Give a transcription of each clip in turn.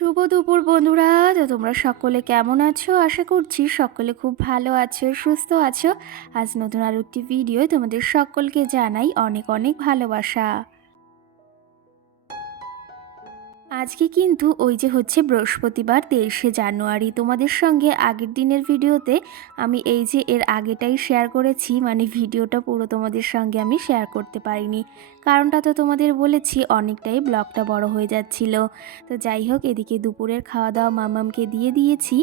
শুভ দুপুর বন্ধুরা। তো তোমরা সকলে কেমন আছো? আশা করছি সকলে খুব ভালো আছো, সুস্থ আছো। আজ নতুন আরও একটি ভিডিও তোমাদের সকলকে জানাই অনেক অনেক ভালোবাসা। আজকে কিন্তু ওই যে হচ্ছে বৃহস্পতিবার 23শে জানুয়ারি। তোমাদের সঙ্গে আগের দিনের ভিডিওতে আমি এই যে এর আগেটাই শেয়ার করেছি, মানে ভিডিওটা পুরো তোমাদের সঙ্গে আমি শেয়ার করতে পারিনি। কারণটা তো তোমাদের বলেছি, অনেকটাই ব্লগটা বড় হয়ে যাচ্ছিল। তো যাই হোক, এদিকে দুপুরের খাওয়া দাওয়া মামামকে দিয়ে দিয়েছি,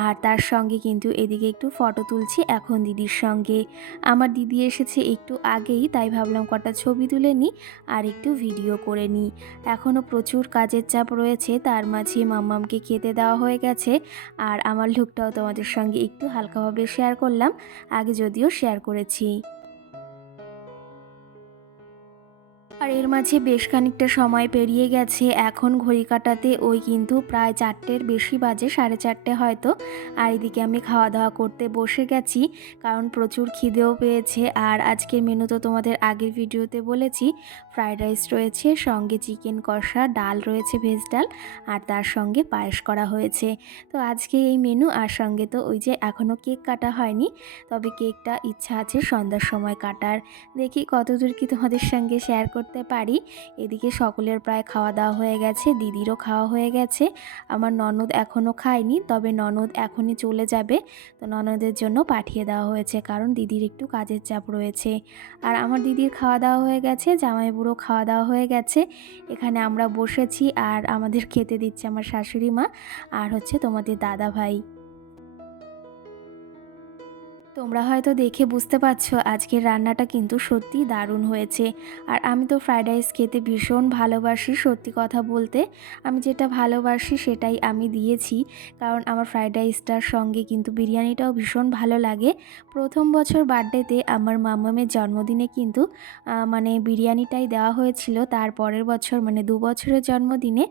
আর তার সঙ্গে কিন্তু এদিকে একটু ফটো তুলছি এখন দিদির সঙ্গে। আমার দিদি এসেছে একটু আগেই, তাই ভাবলাম কটা ছবি তুলে নিই আর একটু ভিডিও করে নিই। এখনও প্রচুর কাজের চাপ রয়েছে, তার মাঝে মাম্মামকে খেতে দেওয়া হয়ে গেছে। আর আমার লুকটাও তোমাদের সঙ্গে একটু হালকাভাবে শেয়ার করলাম, আগে যদিও শেয়ার করেছি। আর এর মাঝে বেশ খানিকটা সময় পেরিয়ে গেছে, এখন ঘড়ি কাটাতে ওই কিন্তু প্রায় 4টের বেশি বাজে, 4:30 হয়তো। আর এদিকে আমি খাওয়া দাওয়া করতে বসে গেছি, কারণ প্রচুর খিদেও পেয়েছে। আর আজকের মেনু তো তোমাদের আগের ভিডিওতে বলেছি, ফ্রায়েড রাইস রয়েছে, সঙ্গে চিকেন কষা, ডাল রয়েছে ভেজ ডাল, আর তার সঙ্গে পায়েস করা হয়েছে। তো আজকে এই মেনু, আর সঙ্গে তো ওই যে এখনও কেক কাটা হয়নি, তবে কেকটা ইচ্ছা আছে সন্ধ্যার সময় কাটার। দেখি কতদূর কি তোমাদের সঙ্গে শেয়ার করতে পারি। এদিকে সকলের প্রায় খাওয়া দাওয়া হয়ে গেছে, দিদিরও খাওয়া হয়ে গেছে। আমার ননদ এখনও খায়নি, তবে ননদ এখনই চলে যাবে। তো ননদের জন্য পাঠিয়ে দেওয়া হয়েছে, কারণ দিদির একটু কাজের চাপ রয়েছে। আর আমার দিদির খাওয়া দাওয়া হয়ে গেছে, জামাইবুড়ো খাওয়া দাওয়া হয়ে গেছে। এখানে আমরা বসেছি, আর আমাদের খেতে দিচ্ছে আমার শাশুড়ি মা আর হচ্ছে তোমাদের দাদা ভাই। তোমরা হয়তো দেখে বুঝতে পারছো আজকের রান্নাটা কিন্তু সত্যিই দারুণ হয়েছে। আর আমি তো ফ্রায়েড রাইস খেতে ভীষণ ভালোবাসি, সত্যি কথা বলতে আমি যেটা ভালোবাসি সেটাই আমি দিয়েছি। কারণ আমার ফ্রায়েড রাইসটার সঙ্গে কিন্তু বিরিয়ানিটাও ভীষণ ভালো লাগে। প্রথম বছর বার্থডেতে আমার মামামের জন্মদিনে কিন্তু মানে বিরিয়ানিটাই দেওয়া হয়েছিল। তার পরের বছর মানে 2 বছরের জন্মদিনে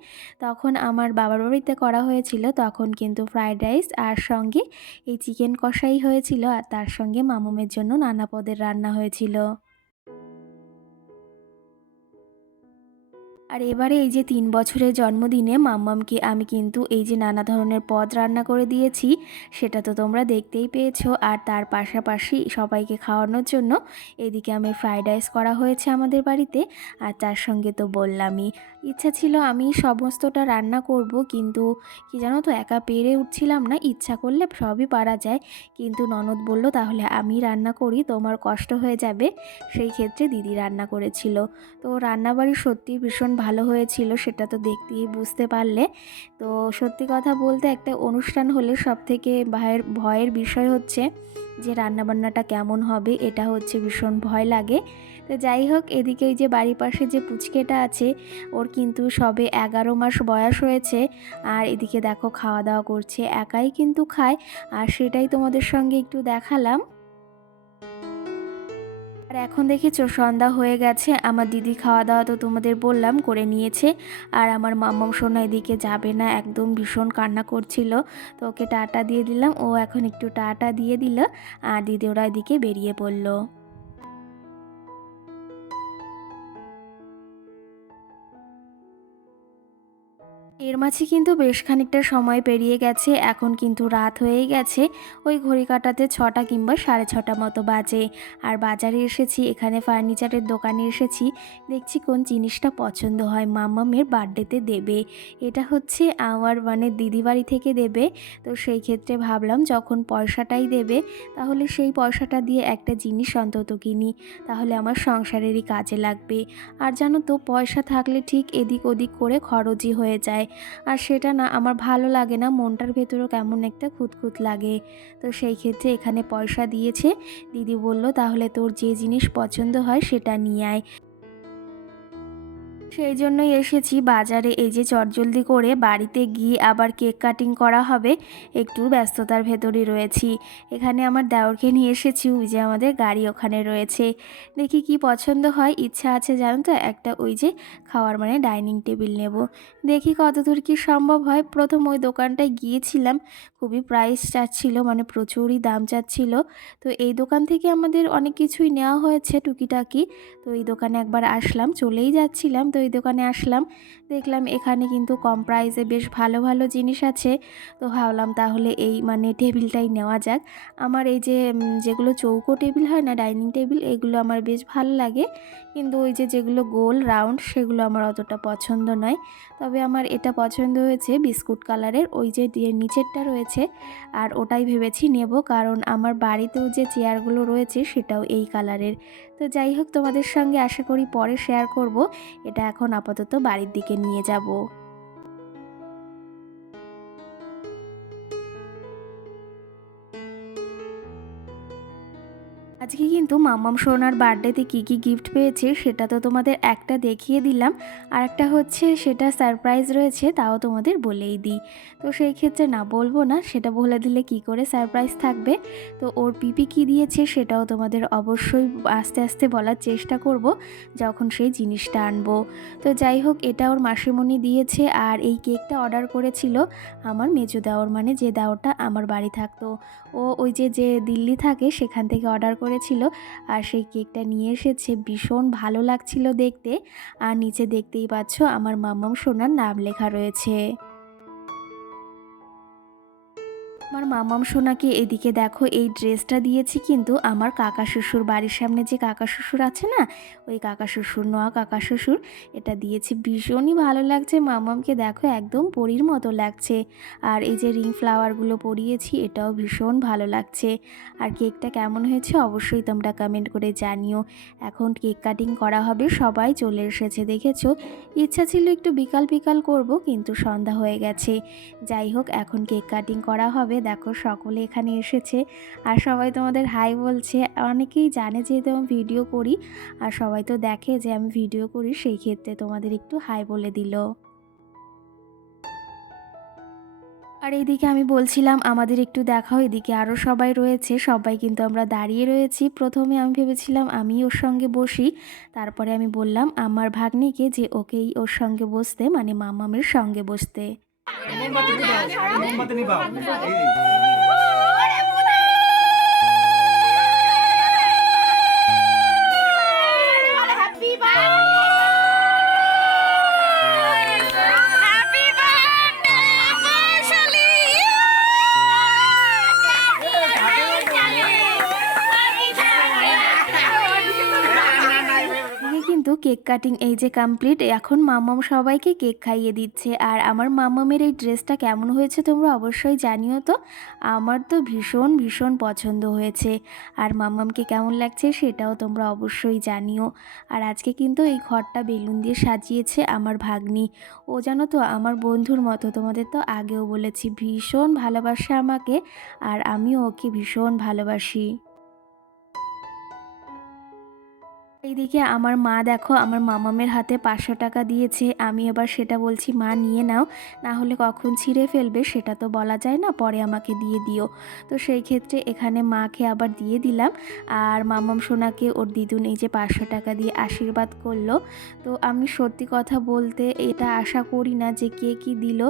তখন আমার বাবার বাড়িতে করা হয়েছিল, তখন কিন্তু ফ্রায়েড রাইস আর সঙ্গে এই চিকেন কষাই হয়েছিল, আর তার সঙ্গে মামুমের জন্য নানা পদের রান্না হয়েছিল। আর এবারে এই যে 3 বছরের জন্মদিনে মাম্মামকে আমি কিন্তু এই যে নানা ধরনের পদ রান্না করে দিয়েছি, সেটা তো তোমরা দেখতেই পেয়েছো। আর তার পাশাপাশি সবাইকে খাওয়ানোর জন্য এদিকে আমি ফ্রায়েড রাইস করা হয়েছে আমাদের বাড়িতে। আর তার সঙ্গে তো বললামই, ইচ্ছা ছিল আমি সমস্তটা রান্না করব, কিন্তু কি জানো তো একা পেরে উঠছিলাম না। ইচ্ছা করলে সবই পারা যায়, কিন্তু ননদ বলল তাহলে আমি রান্না করি, তোমার কষ্ট হয়ে যাবে। সেই ক্ষেত্রে দিদি রান্না করেছিল। তো রান্নাবাড়ি সত্যিই ভীষণ ভালো হয়েছিল, সেটা তো দেখতেই বুঝতে পারলে। তো সত্যি কথা বলতে একটা অনুষ্ঠান হলে সবথেকে ভয়ের বিষয় হচ্ছে যে রান্নাবান্নাটা কেমন হবে, এটা হচ্ছে ভীষণ ভয় লাগে। তো যাই হোক, এদিকে ওই যে বাড়ির পাশে যে পুচকেটা আছে, ওর কিন্তু সবে 11 মাস বয়স হয়েছে। আর এদিকে দেখো খাওয়া দাওয়া করছে, একাই কিন্তু খায়, আর সেটাই তোমাদের সঙ্গে একটু দেখালাম। আর এখন দেখেছো সন্ধ্যা হয়ে গেছে, আমার দিদি খাওয়া দাওয়া তো তোমাদের বললাম করে নিয়েছে। আর আমার মাম্মাম সোনা এদিকে যাবে না, একদম ভীষণ কান্না করছিল। তো ওকে টাটা দিয়ে দিলাম, ও এখন একটু টাটা দিয়ে দিল, আর দিদি ওরা এদিকে বেরিয়ে পড়লো। এর মাঝে কিন্তু বেশ খানিকটা সময় পেরিয়ে গেছে, এখন কিন্তু রাত হয়েই গেছে। ওই ঘড়ি কাঁটাতে 6টা কিংবা 6:30 মতো বাজে। আর বাজারে এসেছি, এখানে ফার্নিচারের দোকানে এসেছি, দেখছি কোন জিনিসটা পছন্দ হয় মাম্মামের বার্থডেতে দেবে। এটা হচ্ছে আমার মানে দিদি বাড়ি থেকে দেবে। তো সেই ক্ষেত্রে ভাবলাম যখন পয়সাটাই দেবে, তাহলে সেই পয়সাটা দিয়ে একটা জিনিস অন্তত কিনি, তাহলে আমার সংসারেরই কাজে লাগবে। আর জানো তো পয়সা থাকলে ঠিক এদিক ওদিক করে খরচই হয়ে যায়, আর সেটা না আমার ভালো লাগে না, মনটার ভেতরেও কেমন একটা খুঁতখুঁত লাগে। তো সেই ক্ষেত্রে এখানে পয়সা দিয়েছে, দিদি বলল তাহলে তোর যে জিনিস পছন্দ হয় সেটা নিয়ে আয়। সেই জন্যই এসেছি বাজারে, এই যে চটজলদি করে বাড়িতে গিয়ে আবার কেক কাটিং করা হবে, একটু ব্যস্ততার ভেতরই রয়েছি। এখানে আমার দেওরকে নিয়ে এসেছি, ওই যে আমাদের গাড়ি ওখানে রয়েছে। দেখি কি পছন্দ হয়, ইচ্ছা আছে জানো তো একটা ওই যে খাওয়ার মানে ডাইনিং টেবিল নেব। দেখি কতদূর কি সম্ভব হয়। প্রথম ওই দোকানটায় গিয়েছিলাম, খুবই প্রাইস চাচ্ছিল, মানে প্রচুরই দাম চাচ্ছিল। তো এই দোকান থেকে আমাদের অনেক কিছুই নেওয়া হয়েছে টুকিটাকি। তো এই দোকানে একবার আসলাম, চলেই যাচ্ছিলাম, তো ওই দোকানে আসলাম, দেখলাম এখানে কিন্তু কম প্রাইসে বেশ ভালো ভালো জিনিস আছে। তো ভাবলাম তাহলে এই মানে টেবিলটাই নেওয়া যাক। আমার এই যে যেগুলো চৌকো টেবিল হয় না, ডাইনিং টেবিল, এগুলো আমার বেশ ভালো লাগে, কিন্তু ওই যে যেগুলো গোল রাউন্ড সেগুলো আমার অতটা পছন্দ নয়। তবে আমার এটা পছন্দ হয়েছে বিস্কুট কালারের, ওই যে নিচেরটা রয়েছে, আর ওটাই ভেবেছি নেব, কারণ আমার বাড়িতেও যে চেয়ারগুলো রয়েছে সেটাও এই কালারের। তো যাই হোক, তোমাদের সঙ্গে আশা করি পরে শেয়ার করব। এটা এখন আপাতত বাড়ির দিকে নিয়ে যাব। আজকে কিন্তু মাম্মাম সোনার বার্থডেতে কী কী গিফট পেয়েছে সেটা তো তোমাদের একটা দেখিয়ে দিলাম, আর একটা হচ্ছে সেটা সারপ্রাইজ রয়েছে, তাও তোমাদের বলেই দিই। তো সেই ক্ষেত্রে না বলবো না, সেটা বলে দিলে কি করে সারপ্রাইজ থাকবে। তো ওর পিপি কী দিয়েছে সেটাও তোমাদের অবশ্যই আস্তে আস্তে বলার চেষ্টা করব যখন সেই জিনিসটা আনবো। তো যাই হোক, এটা ওর মাসিমণি দিয়েছে, আর এই কেকটা অর্ডার করেছিল আমার মেজো দেওর, মানে যে দেওরটা আমার বাড়ি থাকতো। ও ওই যে যে দিল্লি থাকে সেখান থেকে অর্ডার করেছিল, আর সেই কেকটা নিয়ে এসেছে। ভীষণ ভালো লাগছিল দেখতে, আর নিচে দেখতেই পাচ্ছ আমার মাম্মাম সোনার নাম লেখা রয়েছে। আমার মামাম সোনাকে এদিকে দেখো এই ড্রেসটা দিয়েছি কিন্তু আমার কাকা শ্বশুর, বাড়ির সামনে যে কাকা শ্বশুর আছে না, ওই কাকা শ্বশুর, নোয়া কাকা শ্বশুর, এটা দিয়েছি। ভীষণই ভালো লাগছে মামামকে, দেখো একদম পরীর মতো লাগছে। আর এই যে রিং ফ্লাওয়ারগুলো পরিয়েছি, এটাও ভীষণ ভালো লাগছে। আর কেকটা কেমন হয়েছে অবশ্যই তোমরা কমেন্ট করে জানিও। এখন কেক কাটিং করা হবে, সবাই চলে এসেছে দেখেছো। ইচ্ছা ছিল একটু বিকাল বিকাল করব, কিন্তু সন্ধ্যা হয়ে গেছে। যাই হোক, এখন কেক কাটিং করা হবে। দেখো সকলে এখানে এসেছে, আর সবাই তোমাদের হাই বলছে। অনেকেই জানে যেহেতু আমি ভিডিও করি, আর সবাই তো দেখে যে আমি ভিডিও করি, সেই ক্ষেত্রে তোমাদের একটু হাই বলে দিল। আর এইদিকে আমি বলছিলাম আমাদের একটু দেখাও, এদিকে আরও সবাই রয়েছে, সবাই কিন্তু আমরা দাঁড়িয়ে রয়েছি। প্রথমে আমি ভেবেছিলাম আমি ওর সঙ্গে বসি, তারপরে আমি বললাম আমার ভাগ্নিকে যে ওকেই ওর সঙ্গে বসতে, মানে মামামের সঙ্গে বসতে। মোমবাতি নিবাও, মোমবাতি নিবাও। কিন্তু কেক কাটিং এই যে কমপ্লিট, এখন মাম্মাম সবাইকে কেক খাইয়ে দিচ্ছে। আর আমার মাম্মামের এই ড্রেসটা কেমন হয়েছে তোমরা অবশ্যই জানিও তো। আমার তো ভীষণ ভীষণ পছন্দ হয়েছে, আর মাম্মামকে কেমন লাগছে সেটাও তোমরা অবশ্যই জানিও। আর আজকে কিন্তু এই ঘরটা বেলুন দিয়ে সাজিয়েছে আমার ভাগ্নি। ও জানো তো আমার বন্ধুর মতো, তোমাদের তো আগেও বলেছি, ভীষণ ভালোবাসে আমাকে, আর আমিও ওকে ভীষণ ভালোবাসি। এইদিকে আমার মা দেখো আমার মামামের হাতে 500 টাকা দিয়েছে। আমি এবার সেটা বলছি মা নিয়ে নাও, না হলে কখন ছিঁড়ে ফেলবে সেটা তো বলা যায় না, পরে আমাকে দিয়ে দিও। তো সেই ক্ষেত্রে এখানে মাকে আবার দিয়ে দিলাম, আর মামাম সোনাকে ওর দিদুন এই যে 500 টাকা দিয়ে আশীর্বাদ করলো। তো আমি সত্যি কথা বলতে এটা আশা করি না যে কে কী দিল,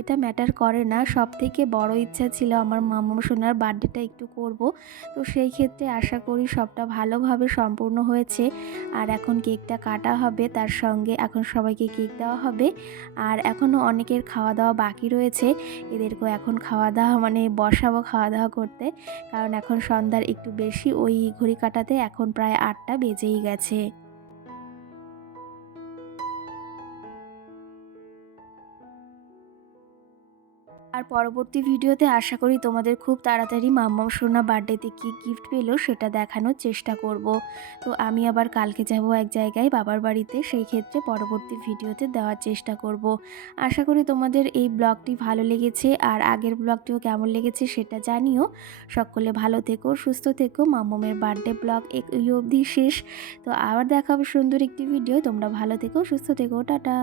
এটা ম্যাটার করে না। সব থেকে বড় ইচ্ছা ছিল আমার মামাম সোনার বার্থডেটা একটু করব। তো সেই ক্ষেত্রে আশা করি সবটা ভালোভাবে সম্পূর্ণ হয়েছে। আর এখন কেকটা কাটা হবে, তার সঙ্গে এখন সবাইকে কেক দেওয়া হবে। আর এখনও অনেকের খাওয়া দাওয়া বাকি রয়েছে, এদেরকেও এখন খাওয়া দাওয়া মানে বসাবো খাওয়া দাওয়া করতে, কারণ এখন সন্ধ্যার একটু বেশি, ওই ঘড়ি কাটাতে এখন প্রায় 8টা বেজেই গেছে। আর পরবর্তী ভিডিওতে আশা করি তোমাদের খুব তাড়াতাড়ি মাম্মাম সোনা বার্থডেতে কী গিফট পেলো সেটা দেখানোর চেষ্টা করব। তো আমি আবার কালকে যাব এক জায়গায় বাবার বাড়িতে, সেই ক্ষেত্রে পরবর্তী ভিডিওতে দেওয়ার চেষ্টা করব। আশা করি তোমাদের এই ব্লগটি ভালো লেগেছে, আর আগের ব্লগটিও কেমন লেগেছে সেটা জানিও। সকলে ভালো থেকো, সুস্থ থেকো। মাম্মামের বার্থডে ব্লগ এই অবধি শেষ। তো আবার দেখা হবে সুন্দর একটি ভিডিও। তোমরা ভালো থেকো, সুস্থ থেকো, টাটা।